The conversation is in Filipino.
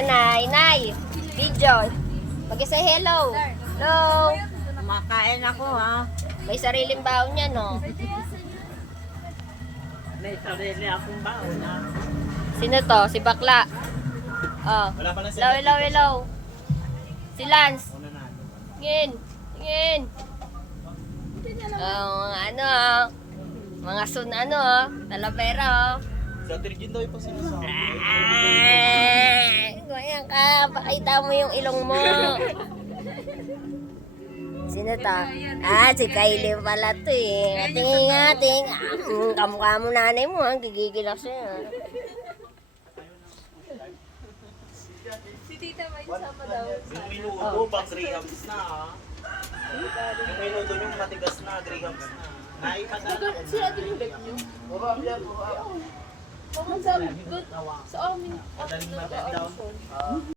Ayan, Nay. Nay, video. Mag-say hello. Hello. Makain ako ha. May sariling baon niya, no? May sarili akong baon ha. Sino to? Si Bakla. Oh. Wala pa na Hello, hello, hello. Si Lance. Una na. Tingin. Tingin. Oh, mga ano, oh. Mga ano, oh. Talavera, oh. Sa Tirgin daw yung sinasabi. Ganyan ka. Pakita mo yung ilong mo. Sino to? Ah, si Kylie pala to eh. Tingin nga, tingin. Kamukha mo nanay mo, ha? Gigigil ako sa'yo. Si Tita may sama daw. Yung minuto, ba grahams na ha? Yung minuto yung matigas na, grahams na. Naipadala. Sila din yung bag niyo? Sa amin. Madaling ma-bend down.